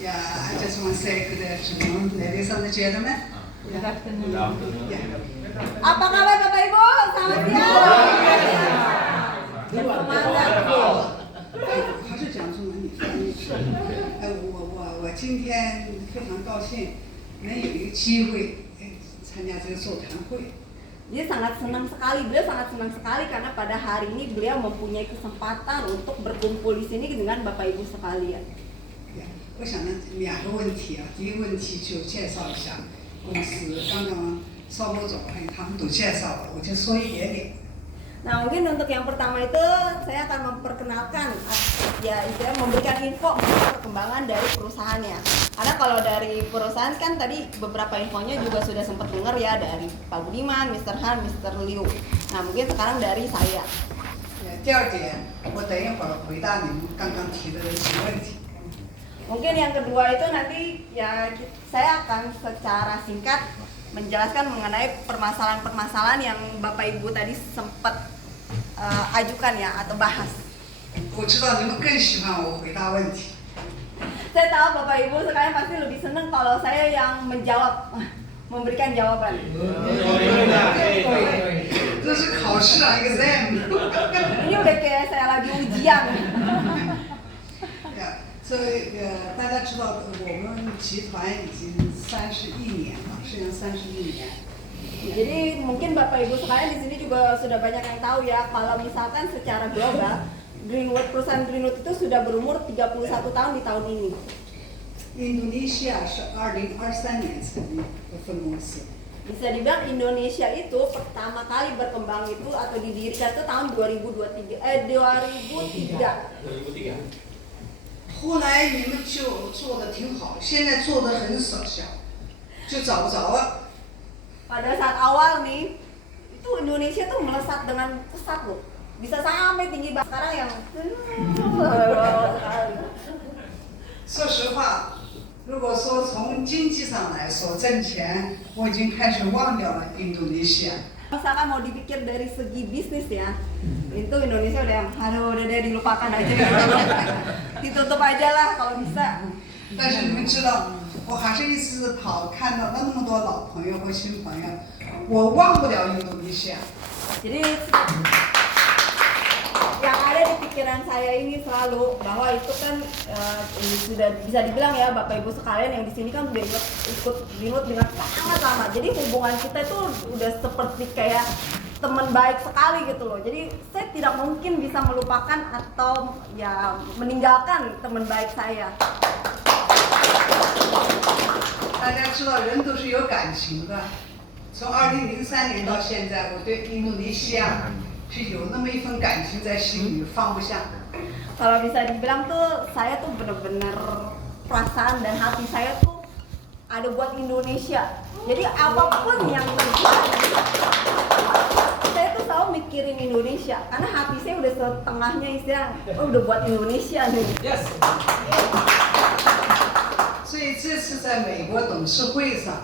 Yeah, I just want to say good afternoon, ladies and gentlemen. Good afternoon. Apa kabar Bapak Ibu? Selamat siang. Semangat. 还是讲中文，你翻译。我今天非常高兴能有一个机会参加这个座谈会。 Dia sangat senang sekali, beliau sangat senang sekali karena pada hari ini beliau mempunyai kesempatan untuk berkumpul di sini dengan Bapak Ibu sekalian. 我想呢，两个问题啊，第一个问题就介绍一下公司，刚刚邵博总他们都介绍了，我就说一点点。 Nah mungkin untuk yang pertama itu saya akan memperkenalkan, ya istilahnya memberikan info perkembangan dari perusahaannya. Karena kalau dari perusahaan kan tadi beberapa infonya juga sudah sempat dengar ya dari Pak Budiman, Mr. Han, Mr. Liu. Nah mungkin sekarang dari saya. 第二点，我等一会儿回答你们刚刚提的这些问题。 Mungkin yang kedua itu nanti ya saya akan secara singkat menjelaskan mengenai permasalahan-permasalahan yang Bapak Ibu tadi sempat ajukan ya atau bahas. 我知道你们更喜欢我回答问题。 Saya tahu Bapak Ibu sekalian pasti lebih senang kalau saya yang menjawab, memberikan jawaban. 这是考试啊，exam。 Ini udah kayak saya lagi ujian. 所以大家知道我们集团已经31年了，实际上31年。 Jadi mungkin Bapak Ibu sekalian di sini juga sudah banyak yang tahu ya kalau misalkan secara global Greenwood perusahaan Greenwood itu sudah berumur 31 tahun di tahun ini. Indonesia 是2023年成立的分公司。 Bisa dibilang Indonesia itu pertama kali berkembang itu atau didirikan itu tahun 2003. 后来你们就做得挺好，现在做得很少效，就找不着了。 Pada saat awal nih, itu Indonesia tuh melesat dengan pesat loh. Bisa sampai tinggi banget sekarang yang 说实话，如果说从经济上来说挣钱，我已经开始忘掉了 Indonesia。 Misalkan mau dipikir dari segi bisnis ya, itu Indonesia udah yang aduh udah deh dilupakan aja gitu. Ditutup aja lah kalau bisa. 但是你们知道，我还是一直跑，看到那么多老朋友和新朋友，我忘不了 Indonesia。 Jadi yang ada di pikiran saya ini selalu bahwa itu kan ini sudah bisa dibilang ya Bapak Ibu sekalian yang di sini kan udah ikut Greenwood dengan sangat lama. Jadi hubungan kita itu udah seperti kayak teman baik sekali gitu loh. Jadi saya tidak mungkin bisa melupakan atau ya meninggalkan teman baik saya. 大家知道人都是有感情的，从2003年到现在，我对印度尼西亚是有那么一份感情在心里放不下。 Kalau bisa dibilang tuh saya tuh bener-bener perasaan dan hati saya tuh ada buat Indonesia. Jadi apapun yang terjadi, saya tuh selalu mikirin Indonesia karena hati saya udah setengahnya istilah, oh udah buat Indonesia nih. Yes. 所以这次在美国董事会上，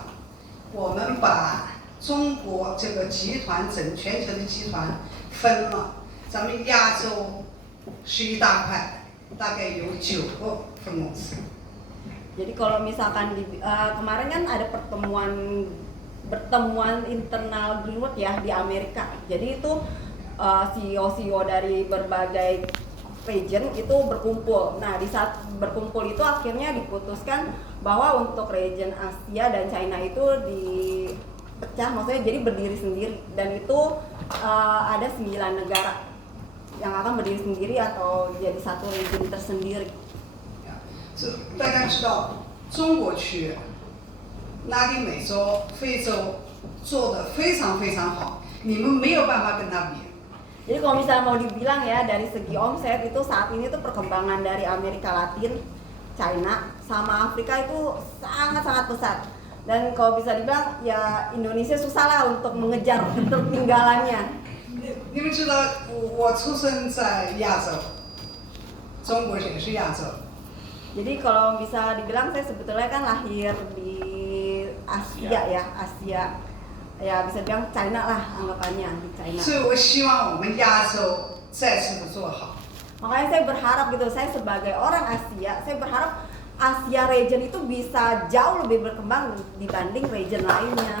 我们把中国这个集团全球的集团分了，咱们亚洲是一大块，大概有9个分公司。 Jadi kalau misalkan kemarin kan ada pertemuan internal Greenwood ya di Amerika. Jadi itu CEO dari berbagai region itu berkumpul. Nah di saat berkumpul itu akhirnya diputuskan bahwa untuk region Asia dan China itu dipecah, maksudnya jadi berdiri sendiri. Dan itu ada 9 negara yang akan berdiri sendiri atau jadi satu region tersendiri. 大家知道，中国区、拉丁美洲、非洲做得非常非常好，你们没有办法跟他比。 Jadi kalau misalnya mau dibilang ya dari segi omset itu saat ini tuh perkembangan dari Amerika Latin, China sama Afrika itu sangat-sangat pesat. Dan kalau bisa dibilang ya Indonesia susah lah untuk mengejar ketertinggalannya. 你们知道，我出生在亚洲，中国也是亚洲。 Jadi kalau bisa dibilang saya sebetulnya kan lahir di Asia ya, Asia. Ya bisa bilang China lah anggapannya di China. 所以我希望我们亚洲再次的做好。 Makanya saya berharap gitu, saya sebagai orang Asia, saya berharap Asia region itu bisa jauh lebih berkembang dibanding region lainnya.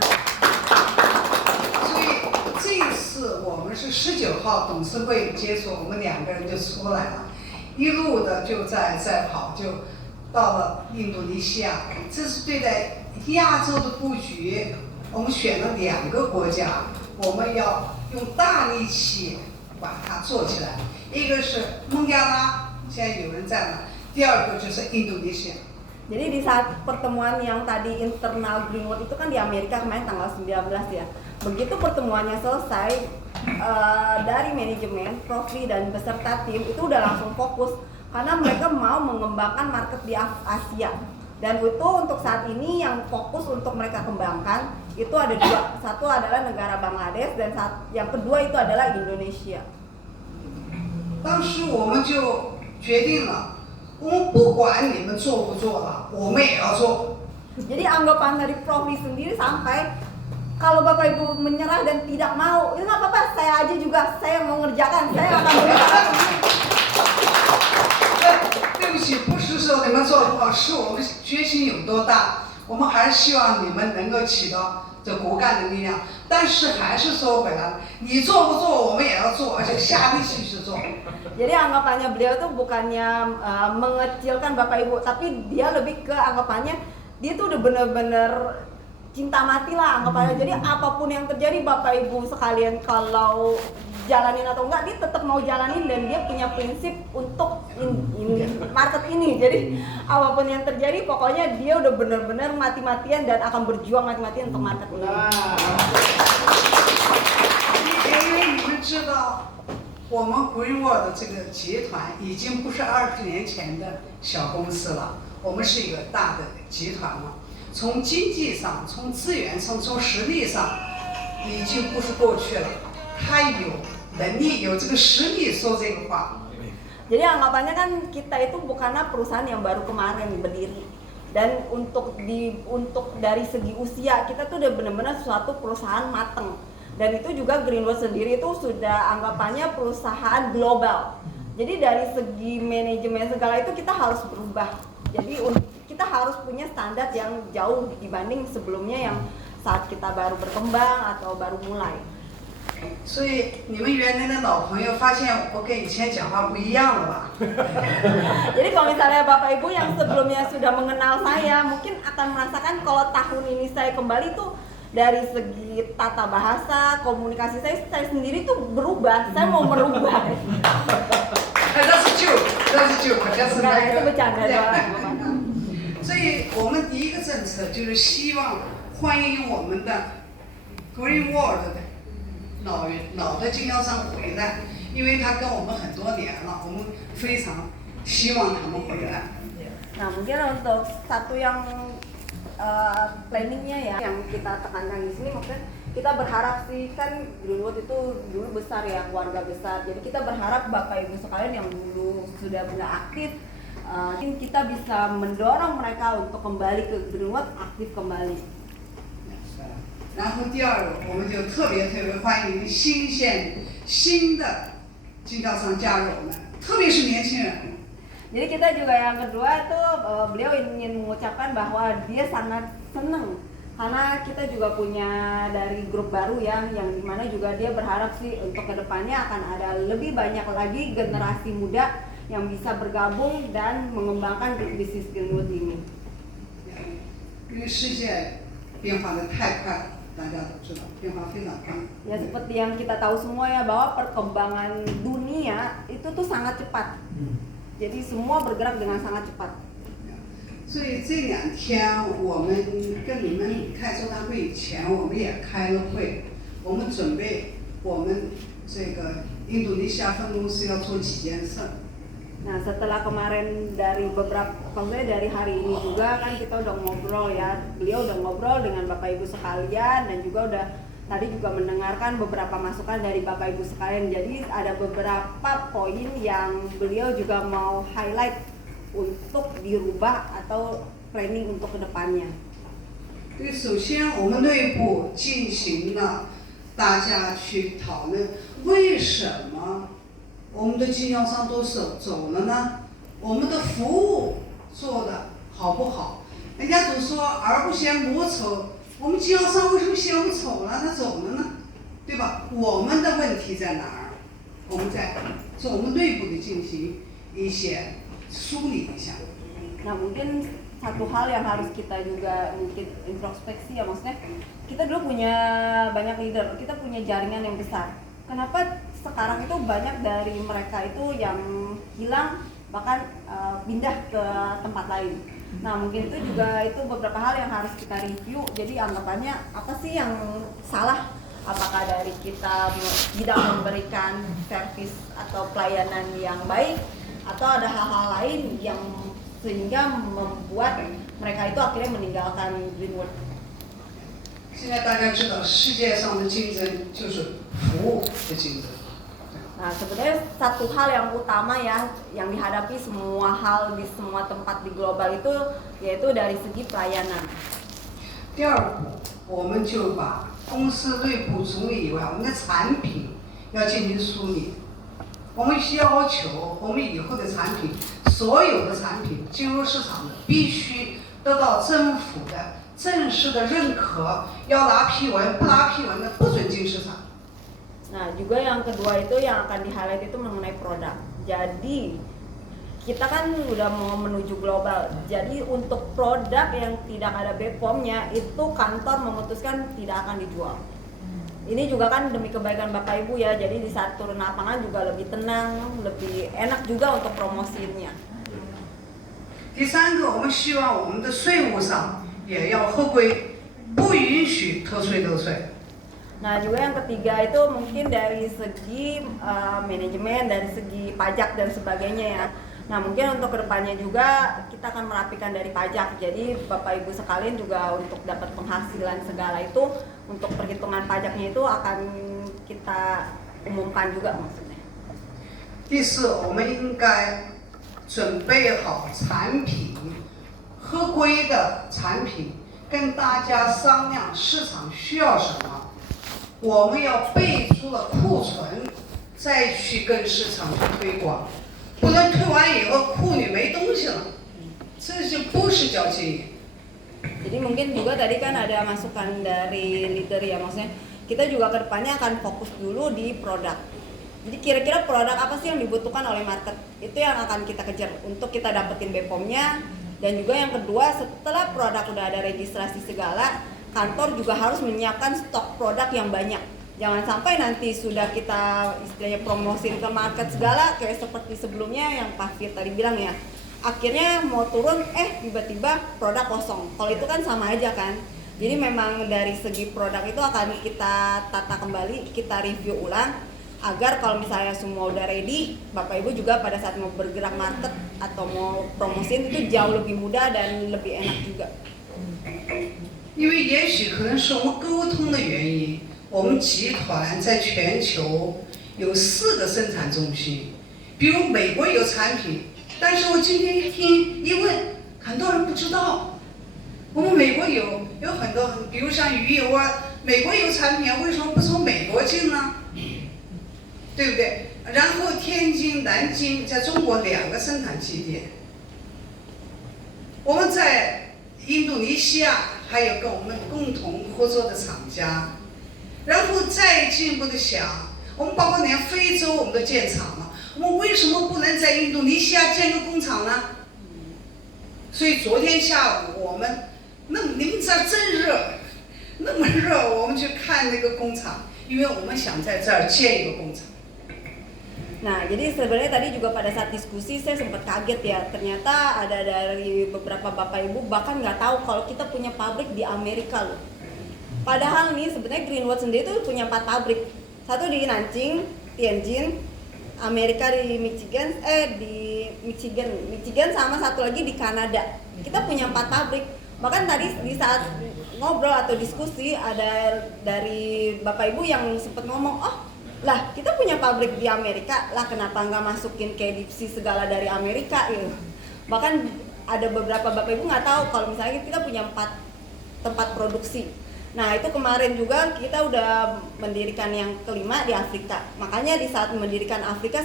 所以这一次我们是19号董事会结束，我们2个人就出来了，一路的就在跑，就到了印度尼西亚。这是对待亚洲的布局，我们选了2个国家，我们要用大力气把它做起来。一个是孟加拉，现在有人在了；第二个就是印度尼西亚。 Jadi di saat pertemuan yang tadi internal Greenwood itu kan di Amerika kemarin tanggal 19 ya. Begitu pertemuannya selesai, dari manajemen, Profi dan beserta tim itu udah langsung fokus karena mereka mau mengembangkan market di Asia. Dan itu untuk saat ini yang fokus untuk mereka kembangkan itu ada 2. Satu adalah negara Bangladesh dan yang kedua itu adalah Indonesia. 当时我们就决定了。 我们不管你们做不做了，我们也要做。 Jadi anggapan dari Profi sendiri sampai kalau Bapak Ibu menyerah dan tidak mau, itu nggak apa-apa, saya aja juga saya mau ngerjakan, saya akan berusaha. 对不起，不是说你们做不好，是我们决心有多大，我们还是希望你们能够起到这骨干的力量。但是还是说回来，你做不做，我们也要做，而且下力气去做。 Jadi anggapannya beliau tuh bukannya mengecilkan Bapak Ibu, tapi dia lebih ke anggapannya dia tuh udah bener-bener cinta mati lah anggapannya. Jadi apapun yang terjadi Bapak Ibu sekalian kalau jalanin atau enggak dia tetap mau jalanin dan dia punya prinsip untuk market ini. Jadi apapun yang terjadi pokoknya dia udah bener-bener mati-matian dan akan berjuang mati-matian untuk market ini. 因为你们知道。 我们 Greenwood 这个集团已经不是20年前的小公司了，我们是一个大的集团了。从经济上、从资源上、从实力上，已经不是过去了。他有能力、有这个实力说这个话。 Jadi anggapannya kan kita itu bukanlah perusahaan yang baru kemarin berdiri. Dan untuk dari segi usia kita tuh udah benar-benar suatu perusahaan mateng. Dan itu juga Greenwood sendiri itu sudah anggapannya perusahaan global. Jadi dari segi manajemen segala itu kita harus berubah. Jadi kita harus punya standar yang jauh dibanding sebelumnya yang saat kita baru berkembang atau baru mulai. 所以你们原来的老朋友发现我跟以前讲话不一样了吧？ Jadi kalau misalnya Bapak Ibu yang sebelumnya sudah mengenal saya, mungkin akan merasakan kalau tahun ini saya kembali tuh dari segi tata bahasa, komunikasi saya sendiri tuh berubah. Saya mau merubah. 那是旧，那是那个。 itu bercanda doang. 所以我们第一个政策就是希望欢迎我们的 Greenwood 的老的经销商回来，因为他跟我们很多年了，我们非常希望他们回来。 Nah mungkin untuk satu yang planningnya ya yang kita tekankan di sini, maksudnya kita berharap sih kan Greenwood itu dulu besar ya, keluarga besar. Jadi kita berharap Bapak Ibu sekalian yang dulu sudah benar aktif, mungkin kita bisa mendorong mereka untuk kembali ke Greenwood, aktif kembali. 然后第二个，我们就特别欢迎新的经销商加入我们，特别是年轻人。 Jadi kita juga yang kedua tuh beliau ingin mengucapkan bahwa dia sangat senang karena kita juga punya dari grup baru ya, yang dimana juga dia berharap sih untuk kedepannya akan ada lebih banyak lagi generasi muda yang bisa bergabung dan mengembangkan bisnis Greenwood ini. 因为世界变化的太快，大家都知道，变化非常快。 Ya seperti yang kita tahu semua ya bahwa perkembangan dunia itu tuh sangat cepat. Jadi semua bergerak dengan sangat cepat. 所以这2天我们跟你们开座谈会以前，我们也开了会，我们准备我们这个印度尼西亚分公司要做几件事。 Nah setelah kemarin maksudnya dari hari ini juga kan kita udah ngobrol ya, beliau udah ngobrol dengan Bapak Ibu sekalian dan juga udah tadi juga mendengarkan beberapa masukan dari Bapak Ibu sekalian. Jadi ada beberapa poin yang beliau juga mau highlight untuk dirubah atau planning untuk kedepannya. 对，首先我们内部进行了大家去讨论，为什么我们的经销商都走了呢？我们的服务做得好不好？人家都说儿不嫌母丑，我们经销商为什么嫌我丑了，他走了呢？对吧？我们的问题在哪儿？我们在从我们内部的进行一些梳理一下。 Nah mungkin satu hal yang harus kita juga mungkin introspeksi ya, maksudnya kita dulu punya banyak leader, kita punya jaringan yang besar. Kenapa sekarang itu banyak dari mereka itu yang hilang bahkan pindah ke tempat lain. Nah mungkin itu juga itu beberapa hal yang harus kita review. Jadi anggapannya apa sih yang salah? Apakah dari kita tidak memberikan servis atau pelayanan yang baik, atau ada hal-hal lain yang sehingga membuat mereka itu akhirnya meninggalkan Greenwood. 现在大家知道，世界上的竞争就是服务的竞争。 Nah, sebenarnya satu hal yang utama ya yang dihadapi semua hal di semua tempat di global itu yaitu dari segi pelayanan. 第二步，我们就把公司内部除了以外，我们的产品要进行梳理。我们要求我们以后的产品，所有的产品进入市场的必须得到政府的正式的认可，要拿批文，不拿批文的不准进市场。 Nah, juga yang kedua itu yang akan di-highlight itu mengenai produk. Jadi kita kan udah mau menuju global. Jadi untuk produk yang tidak ada BPOM-nya itu kantor memutuskan tidak akan dijual. Ini juga kan demi kebaikan Bapak Ibu ya. Jadi di saat turun lapangan juga lebih tenang, lebih enak juga untuk promosinya. 第三个，我们希望我们的税务上也要合规，不允许偷税漏税。 Nah juga yang ketiga itu mungkin dari segi manajemen, dari segi pajak dan sebagainya ya. Nah mungkin untuk kedepannya juga kita akan merapikan dari pajak. Jadi Bapak Ibu sekalian juga untuk dapat penghasilan segala itu untuk perhitungan pajaknya itu akan kita umumkan juga maksudnya. 第四，我们应该准备好产品，合规的产品，跟大家商量市场需要什么。 我们要备出了库存，再去跟市场去推广，不能推完以后库里没东西了，这就不是叫经营。 Jadi mungkin juga tadi kan ada masukan dari leader ya, maksudnya kita juga kedepannya akan fokus dulu di produk. Jadi kira-kira produk apa sih yang dibutuhkan oleh market, itu yang akan kita kejar untuk kita dapetin BPOM-nya. Dan juga yang kedua, setelah produk udah ada registrasi segala, kantor juga harus menyiapkan stok produk yang banyak. Jangan sampai nanti sudah kita istilahnya promosin ke market segala kayak seperti sebelumnya yang Pak Fir tadi bilang ya. Akhirnya mau turun tiba-tiba produk kosong. Kalau itu kan sama aja kan. Jadi memang dari segi produk itu akan kita tata kembali, kita review ulang agar kalau misalnya semua udah ready, Bapak Ibu juga pada saat mau bergerak market atau mau promosiin itu jauh lebih mudah dan lebih enak juga. 因为也许可能是我们沟通的原因，我们集团在全球有4个生产中心，比如美国有产品，但是我今天一听一问，很多人不知道。我们美国有很多，比如像鱼油啊，美国有产品啊，为什么不从美国进呢？对不对？然后天津、南京在中国2个生产基地，我们在印度尼西亚还有跟我们共同合作的厂家，然后再进一步的想，我们包括连非洲我们都建厂了，我们为什么不能在印度尼西亚建个工厂呢？所以昨天下午我们，你们这儿真热，那么热，我们去看那个工厂，因为我们想在这儿建一个工厂。 Nah, jadi sebenarnya tadi juga pada saat diskusi saya sempat kaget ya, ternyata ada dari beberapa Bapak Ibu bahkan nggak tahu kalau kita punya pabrik di Amerika loh. Padahal nih sebenarnya Greenwood sendiri tuh punya 4 pabrik, satu di Nanjing, Tianjin, Amerika di Michigan sama satu lagi di Kanada. Kita punya 4 pabrik. Bahkan tadi di saat ngobrol atau diskusi ada dari Bapak Ibu yang sempat ngomong, oh lah kita punya pabrik di Amerika lah, kenapa nggak masukin kayak dipsi segala dari Amerika gitu. Bahkan ada beberapa Bapak Ibu nggak tahu kalau misalnya kita punya 4 tempat produksi. Nah itu kemarin juga kita udah mendirikan yang kelima di Afrika. Makanya di saat mendirikan Afrika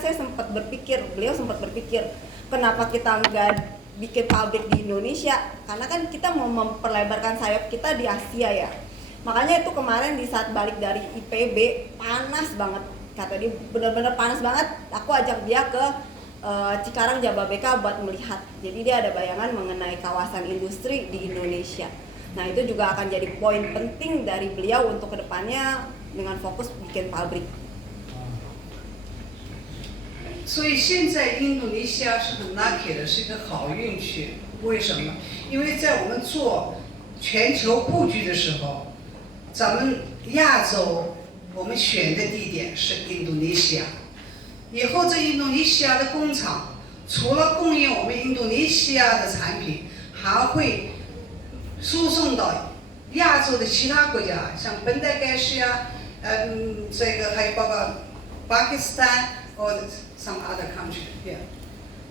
beliau sempat berpikir kenapa kita nggak bikin pabrik di Indonesia, karena kan kita mau memperlebarkan sayap kita di Asia ya. Makanya itu kemarin di saat balik dari IPB panas banget, kata dia benar-benar panas banget. Aku ajak dia ke Cikarang Jababeka buat melihat. Jadi dia ada bayangan mengenai kawasan industri di Indonesia. Nah itu juga akan jadi poin penting dari beliau untuk kedepannya dengan fokus bikin pabrik. 所以现在印度尼西亚是很 lucky 的，是一个好运气。为什么？因为在我们做全球布局的时候，咱们亚洲我们选的地点是印度尼西亚。以后这印度尼西亚的工厂，除了供应我们印度尼西亚的产品，还会输送到亚洲的其他国家，像本代盖西亚，这个还有包括巴基斯坦或者 some other country. Yeah.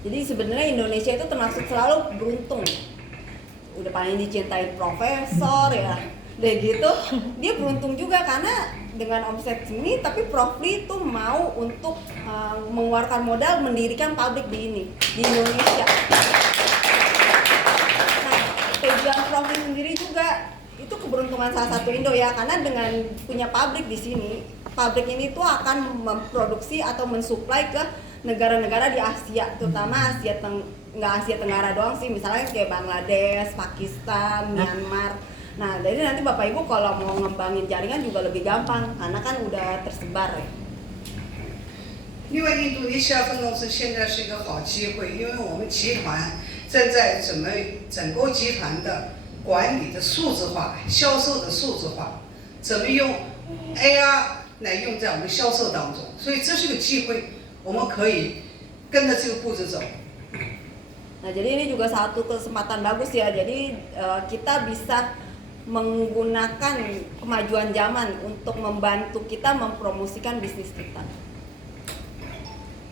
Jadi sebenarnya Indonesia itu termasuk selalu beruntung. Udah paling dicintai profesor ya. Udah gitu, dia beruntung juga karena dengan omset ini tapi Profli itu mau untuk mengeluarkan modal mendirikan pabrik di Indonesia. Nah, tujuan Profli sendiri juga itu keberuntungan salah satu Indo ya, karena dengan punya pabrik di sini, pabrik ini tuh akan memproduksi atau mensuplai ke negara-negara di Asia, terutama nggak Asia Tenggara doang sih, misalnya kayak Bangladesh, Pakistan, Myanmar. Nah, jadi nanti Bapak Ibu kalau mau ngembangin jaringan juga lebih gampang, karena kan udah tersebar ya. 另外，印度尼西亚分公司现在是一个好机会，因为我们集团正在准备整个集团的管理的数字化、销售的数字化，怎么用 AR 来用在我们销售当中，所以这是个机会，我们可以跟着这个步子走。 Nah, jadi ini juga satu kesempatan bagus ya. Jadi kita bisa menggunakan kemajuan zaman untuk membantu kita mempromosikan bisnis kita.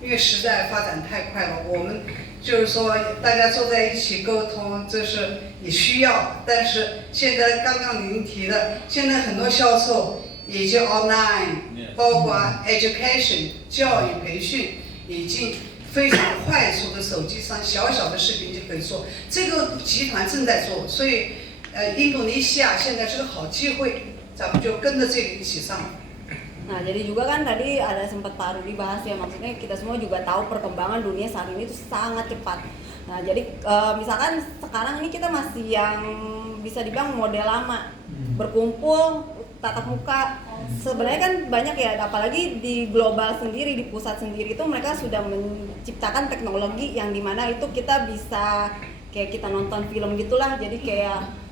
因为时代发展太快了，我们就是说大家坐在一起沟通，这是你需要。但是现在刚刚您提的，现在很多销售已经 online， 包括 education 教育培训，已经非常快速的手机上小小的视频就可以做。这个集团正在做，所以印度尼西亚现在是个好机会，咱们就跟着这个一起上。 Nah, jadi juga kan tadi ada sempat Pak Rudi bahas ya, maksudnya kita semua juga tahu perkembangan dunia saat ini itu sangat cepat. Nah, jadi misalkan sekarang ini kita masih yang bisa dibilang model lama, berkumpul, tatap muka. Sebenarnya kan banyak ya, apalagi di global sendiri, di pusat sendiri itu mereka sudah menciptakan teknologi yang dimana itu kita bisa kayak kita nonton film gitulah, jadi kayak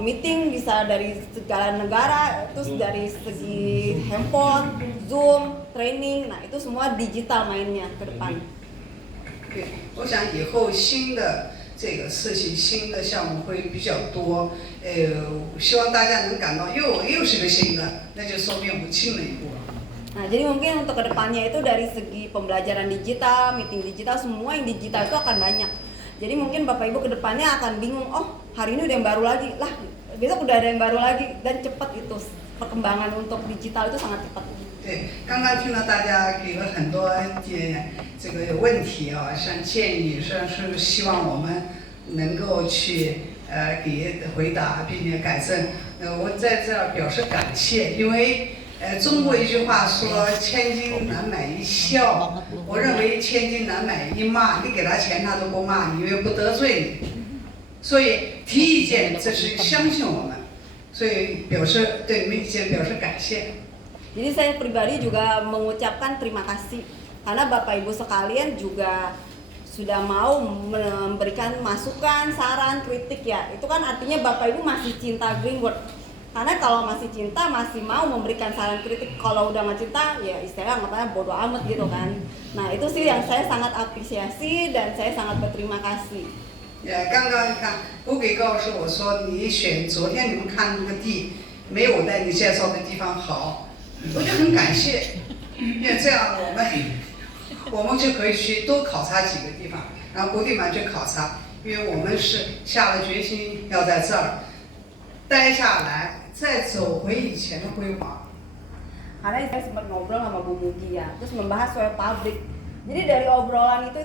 meeting bisa dari segala negara, terus dari segi handphone, Zoom, training, nah itu semua digital mainnya ke depan. 对，我想以后新的这个事情、新的项目会比较多，希望大家能感到又是个新的，那就说明我们进了一步了。 Nah, jadi mungkin untuk kedepannya itu dari segi pembelajaran digital, meeting digital, semua yang digital itu akan banyak. Jadi mungkin Bapak Ibu kedepannya akan bingung, oh hari ini udah yang baru lagi, lah besok udah ada yang baru lagi, dan cepat itu perkembangan untuk digital itu sangat cepat. 对，刚刚听到大家给了很多这个问题啊，像建议，是希望我们能够去给回答并且改正。我在这儿表示感谢，因为中国一句话说“千金难买一笑”，我认为千金难买一骂。你给他钱他都不骂你，因为不得罪你。所以提意见，这是相信我们，所以对你们意见表示感谢。 Jadi saya pribadi juga mengucapkan terima kasih karena Bapak Ibu sekalian juga sudah mau memberikan masukan, saran, kritik ya. Itu kan artinya Bapak Ibu masih cinta Greenwood. Karena kalau masih cinta masih mau memberikan saran kritik, kalau udah nggak cinta ya istilahnya ngapain bodoh amat gitu kan. Nah itu sih yang saya sangat apresiasi dan saya sangat berterima kasih. 刚刚你看，吴给告诉我说，你选昨天你们看那个地，没有我带你介绍的地方好，我就很感谢，因为这样我们就可以去多考察几个地方，然后国地满去考察，因为我们是下了决心要在这儿待下来，再走回以前的辉煌。 Karena saya sempat ngobrol sama Bu Mugi ya, terus membahas soal pabrik. Jadi dari obrolan itu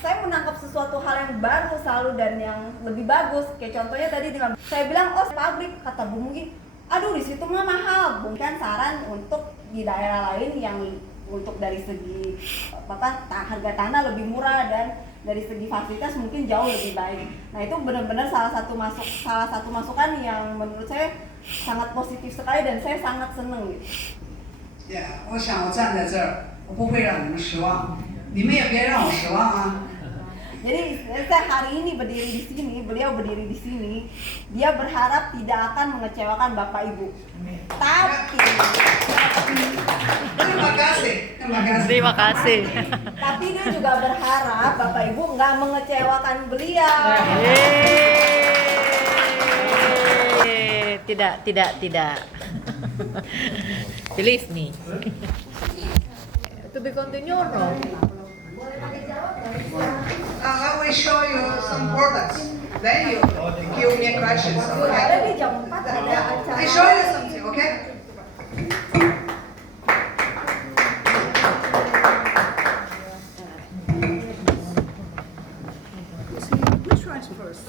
saya menangkap sesuatu hal yang baru selalu dan yang lebih bagus. Kayak contohnya tadi dengan saya bilang, oh pabrik, kata Bu Mugi, aduh di situ mah mahal. Bukan saran untuk di daerah lain yang untuk dari segi harga tanah lebih murah dan dari segi fasilitas mungkin jauh lebih baik. Nah itu benar-benar salah satu masukan yang menurut saya sangat positif sekali dan saya sangat senang gitu. Yeah, 我想我站在这儿，我不会让你们失望，你们也别让我失望啊。 Jadi saya hari ini berdiri di sini, beliau berdiri di sini, dia berharap tidak akan mengecewakan Bapak Ibu. Tapi Terima kasih, terima kasih. Terima kasih. tapi dia juga berharap Bapak Ibu nggak mengecewakan beliau. Tidak. Believe me. To be continue or no? I will show you some products. Then you give me questions, Ada okay? di jam 4 ada acara. I show you something, okay? Which one is first?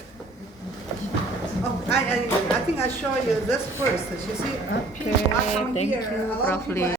Oh, I think I show you this first. You see, Okay, people are coming thank here. you, A lot of Prof. people Lee.